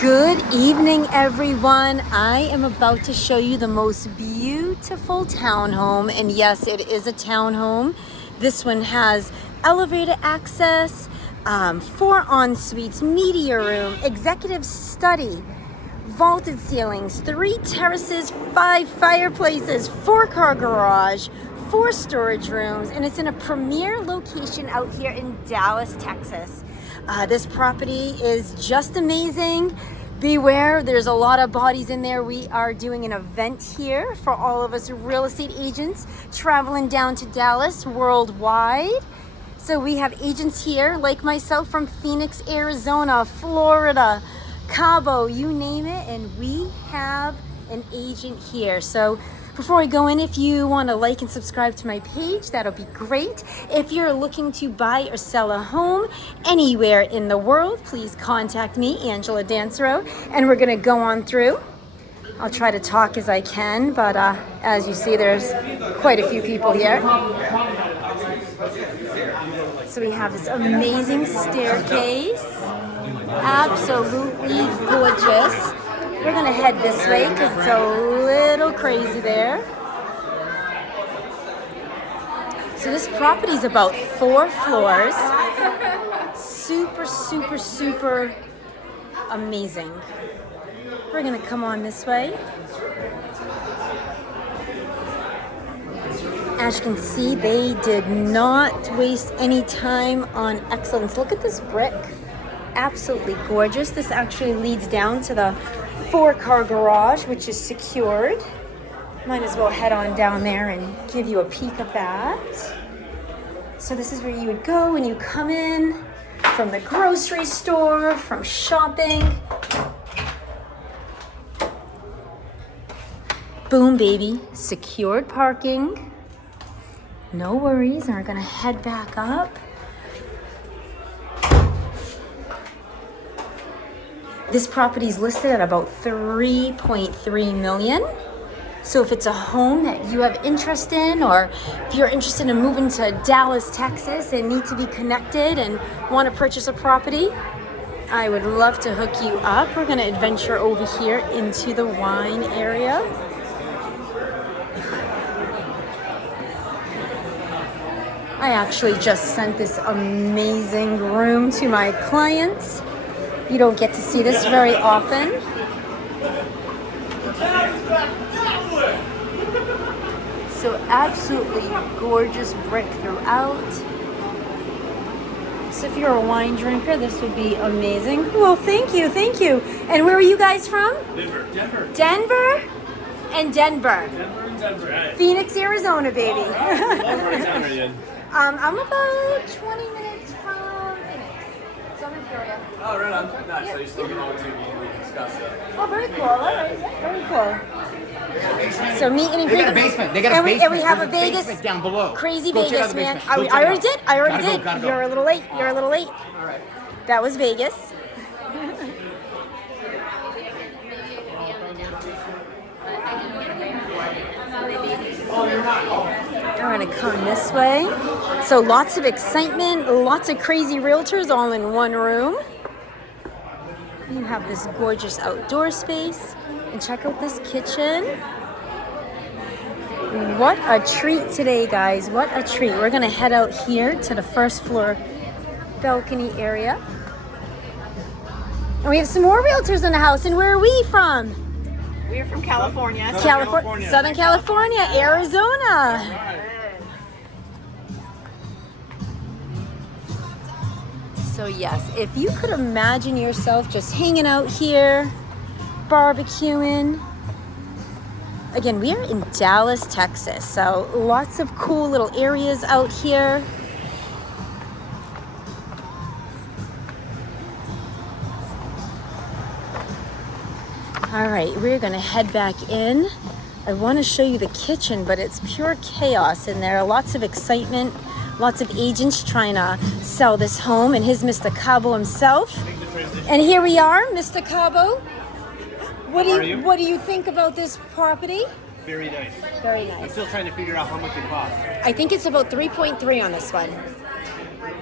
Good evening, everyone. I am about to show you the most beautiful townhome, and yes, it is a townhome. This one has elevator access, 4 en-suites, media room, executive study, vaulted ceilings, 3 terraces, 5 fireplaces, 4-car garage, 4 storage rooms, and it's in a premier location out here in Dallas, Texas. This property is just amazing. Beware, there's a lot of bodies in there. We are doing an event here for all of us real estate agents traveling down to Dallas worldwide. So we have agents here like myself from Phoenix, Arizona, Florida, Cabo, you name it, and we have an agent here. So before we go in, if you want to like and subscribe to my page, that'll be great. If you're looking to buy or sell a home anywhere in the world, please contact me, Angela Dancero, and we're going to go on through. I'll try to talk as I can, but as you see, there's quite a few people here. So we have this amazing staircase, absolutely gorgeous. We're gonna head this way because it's a little crazy there. So this property is about 4 floors. Super amazing. We're gonna come on this way. As you can see, they did not waste any time on excellence. Look at this brick. Absolutely gorgeous. This actually leads down to the 4-car garage, which is secured. Might as well head on down there and give you a peek of that. So this is where you would go when you come in from the grocery store, from shopping. Boom, baby. Secured parking. No worries. And we're gonna head back up. This property is listed at about $3.3 million. So if it's a home that you have interest in, or if you're interested in moving to Dallas, Texas and need to be connected and want to purchase a property, I would love to hook you up. We're going to adventure over here into the wine area. I actually just sent this amazing room to my clients. You don't get to see this very often. So absolutely gorgeous brick throughout. So if you're a wine drinker, this would be amazing. Well, thank you. And where are you guys from? Denver. Denver and Denver. Right. Phoenix, Arizona, baby. I'm about 20 minutes from Phoenix. So I'm in Florida. Oh, right on. Nice. So you still get over to discuss that. Oh, very cool. All right. Very cool. So meet and They got a basement. They got a basement. And we have a There's Vegas basement down below. Crazy Go check Vegas, out the man. basement. Go check I it already out. did. I already did. Gotta go. You're a little late. All right. That was Vegas. We're gonna come this way. So lots of excitement, lots of crazy realtors all in one room. You have this gorgeous outdoor space, and check out this kitchen. What a treat today, guys. What a treat. We're gonna head out here to the first floor balcony area. And we have some more realtors in the house. And where are we from? We're from California. Southern California, Arizona. So yes, if you could imagine yourself just hanging out here, barbecuing. Again, we are in Dallas, Texas, so lots of cool little areas out here. All right, we're gonna head back in. I wanna show you the kitchen, but it's pure chaos in there. Lots of excitement, lots of agents trying to sell this home, and here's Mr. Cabo himself. And here we are, Mr. Cabo. What do you think about this property? Very nice. Very nice. I'm still trying to figure out how much it costs. I think it's about 3.3 on this one.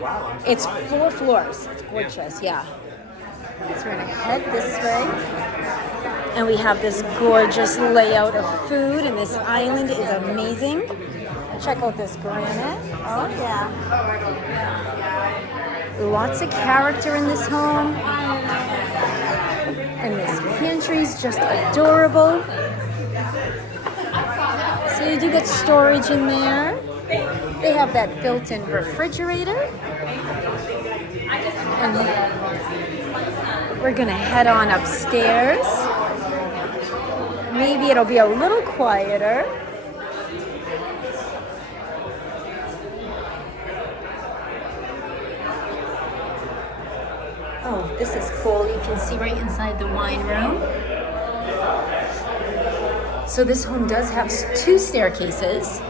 Wow. It's 4 floors. It's gorgeous, yeah. So we're gonna head this way. And we have this gorgeous layout of food, and this island is amazing. Check out this granite. Oh yeah. Lots of character in this home. And this pantry is just adorable. So you do get storage in there. They have that built-in refrigerator. And we're gonna head on upstairs. Maybe it'll be a little quieter. Oh, this is cool. You can see right inside the wine room. So this home does have 2 staircases.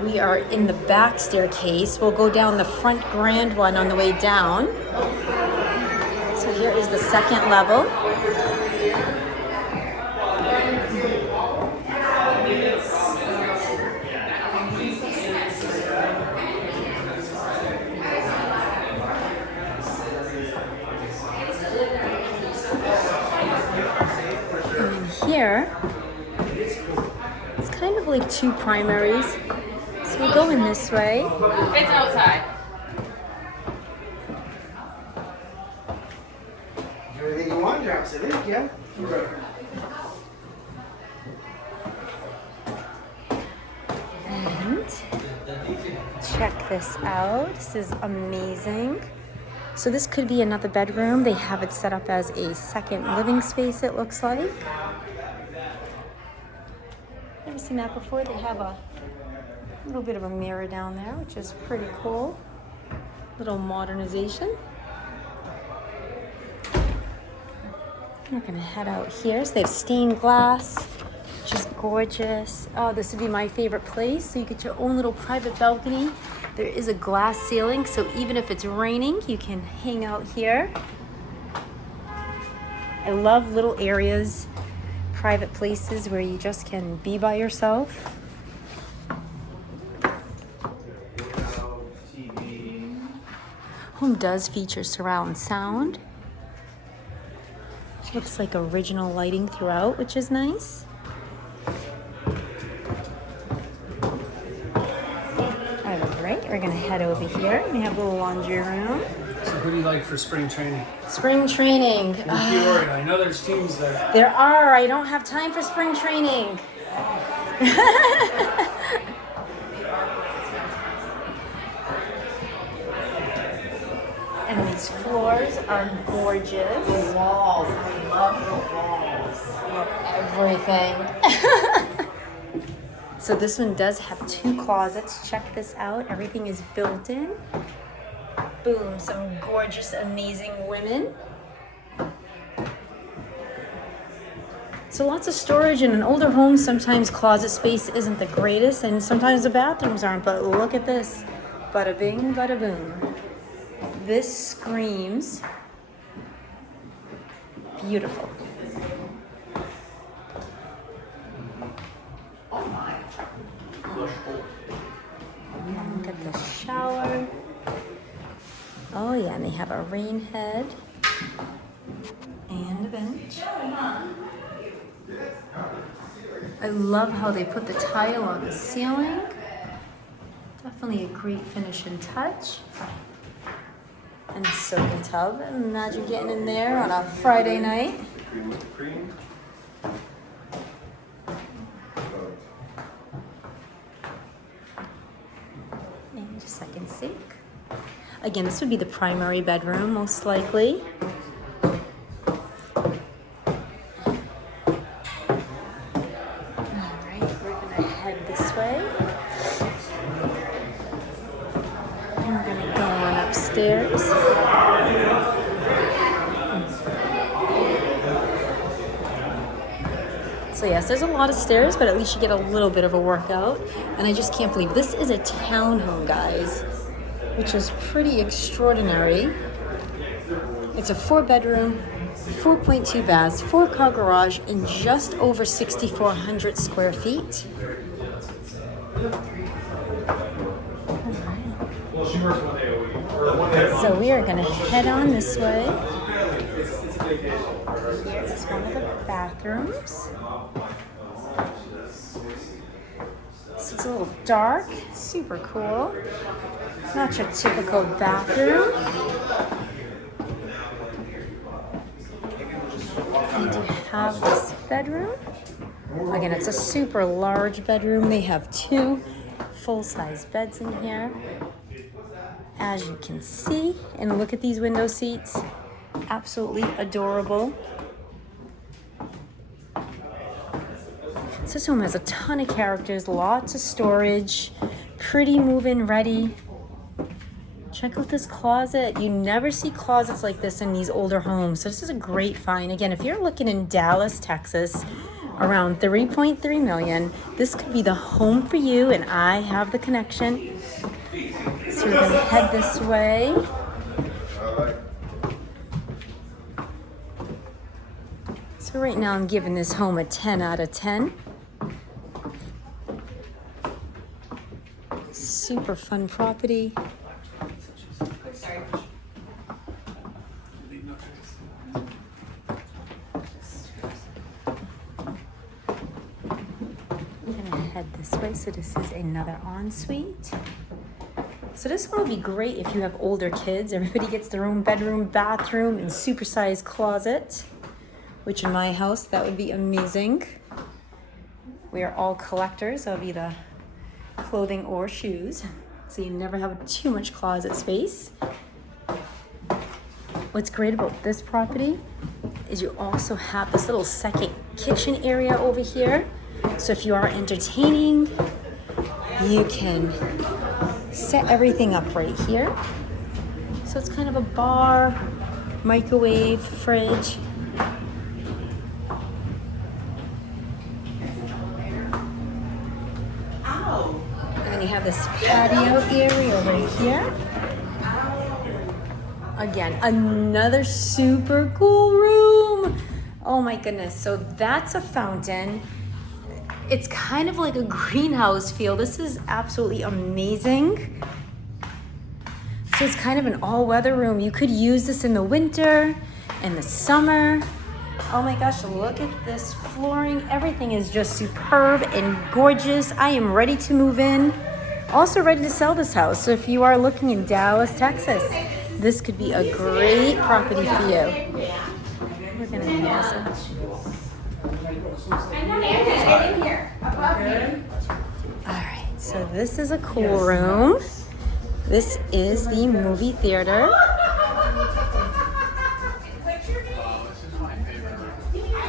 We are in the back staircase. We'll go down the front grand one on the way down. So here is the second level. Here, it's kind of like 2 primaries. So we go in this way. It's outside. Everything you want, Jackson. Thank you. And check this out. This is amazing. So this could be another bedroom. They have it set up as a second living space, it looks like. Never seen that before. They have a little bit of a mirror down there, which is pretty cool. Little modernization. We're gonna head out here. So they have stained glass, which is gorgeous. Oh, this would be my favorite place. So you get your own little private balcony. There is a glass ceiling, so even if it's raining, you can hang out here. I love little areas, private places where you just can be by yourself. Home does feature surround sound. Looks like original lighting throughout, which is nice. Alright, we're gonna head over here. We have a little laundry room. So who do you like for spring training? Spring training. In Peoria, I know there's teams there. There are. I don't have time for spring training. And these floors are gorgeous. The walls. I love the walls. Everything. So this one does have 2 closets. Check this out. Everything is built in. Boom, some gorgeous, amazing women. So lots of storage in an older home. Sometimes closet space isn't the greatest, and sometimes the bathrooms aren't, but look at this. Bada bing, bada boom. This screams beautiful. Oh my. Look at the shower. Oh yeah, and they have a rain head and a bench. I love how they put the tile on the ceiling. Definitely a great finish and touch. And a soaking tub. Imagine getting in there on a Friday night. And a second sink. Again, this would be the primary bedroom, most likely. All right, we're gonna head this way. And we're gonna go on upstairs. So yes, there's a lot of stairs, but at least you get a little bit of a workout. And I just can't believe this is a townhome, guys, which is pretty extraordinary. It's a 4-bedroom, 4.2 baths, 4-car garage in just over 6,400 square feet. So we are gonna head on this way. Here is one of the bathrooms. This is a little dark, super cool. Not your typical bathroom. We do have this bedroom. Again, it's a super large bedroom. They have 2 full-size beds in here. As you can see, and look at these window seats. Absolutely adorable. So this home has a ton of characters, lots of storage, pretty move-in ready. Check out this closet. You never see closets like this in these older homes. So this is a great find. Again, if you're looking in Dallas, Texas, around 3.3 million, this could be the home for you, and I have the connection. So we're gonna head this way. So right now I'm giving this home a 10 out of 10. Super fun property. I'm gonna head this way. So this is another ensuite. So this one would be great if you have older kids. Everybody gets their own bedroom, bathroom, and supersized closet, which in my house, that would be amazing. We are all collectors of either clothing or shoes, so you never have too much closet space. What's great about this property is you also have this little second kitchen area over here. So if you are entertaining, you can set everything up right here. So it's kind of a bar, microwave, fridge. And then you have this patio area over here. Again, another super cool room. Oh my goodness. So that's a fountain. It's kind of like a greenhouse feel. This is absolutely amazing. So it's kind of an all-weather room. You could use this in the winter, in the summer. Oh my gosh, look at this flooring. Everything is just superb and gorgeous. I am ready to move in. Also ready to sell this house. So if you are looking in Dallas, Texas, this could be a great property for you. We're gonna have some. All right, so this is a cool room. This is the movie theater.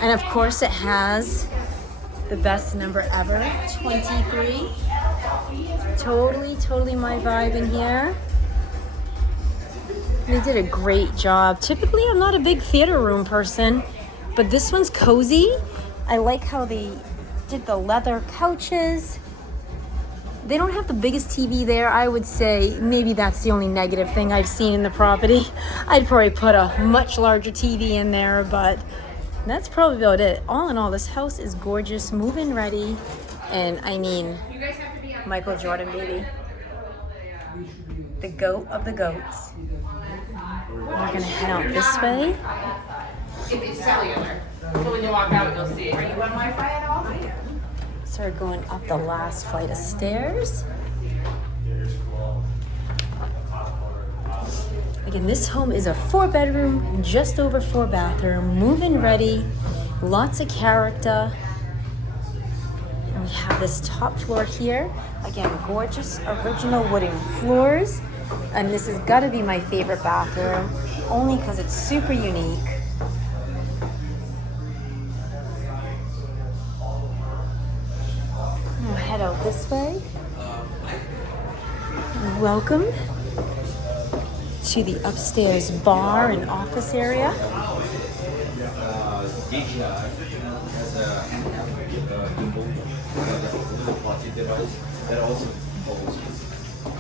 And of course it has the best number ever, 23. Totally my vibe in here. They did a great job. Typically I'm not a big theater room person, but this one's cozy. I like how they did the leather couches. They don't have the biggest TV there. I would say maybe that's the only negative thing I've seen in the property. I'd probably put a much larger TV in there, but that's probably about it. All in all, this house is gorgeous, move-in ready, and I mean, Michael Jordan, baby. The goat of the goats. We're gonna head out this way. If it's cellular. So when you walk out, you'll see. Are you on Wi-Fi at all? So we're going up the last flight of stairs. Again, this home is a 4-bedroom, just over 4-bathroom, move-in ready, lots of character. And we have this top floor here. Again, gorgeous original wooden floors. And this has got to be my favorite bathroom, only because it's super unique. We'll head out this way. Welcome to the upstairs bar and office area. DJI has a handheld gimbal party device that also folds.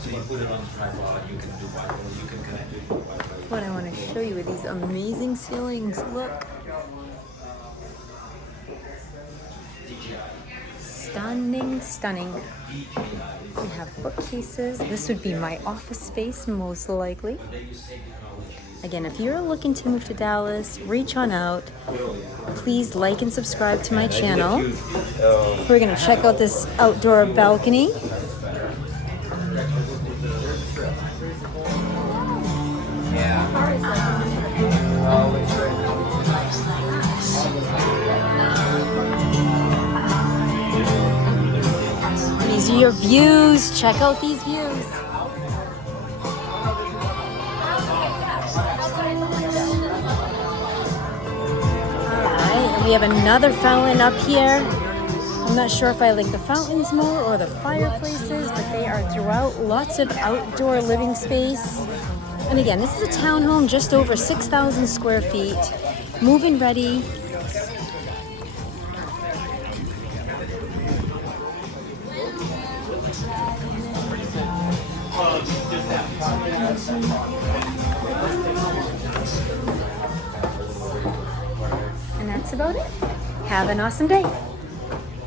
So you put it on the tripod, you can do Wi-Fi, you can connect it to Wi-Fi. What I want to show you are these amazing ceilings. Look. Stunning. We have bookcases. This would be my office space, most likely. Again, if you're looking to move to Dallas, reach on out. Please like and subscribe to my channel. We're gonna check out this outdoor balcony. These are your views. Check out these views. We have another fountain up here. I'm not sure if I like the fountains more or the fireplaces, but they are throughout. Lots of outdoor living space. And again, this is a townhome just over 6,000 square feet. Move-in ready. And that's about it. Have an awesome day.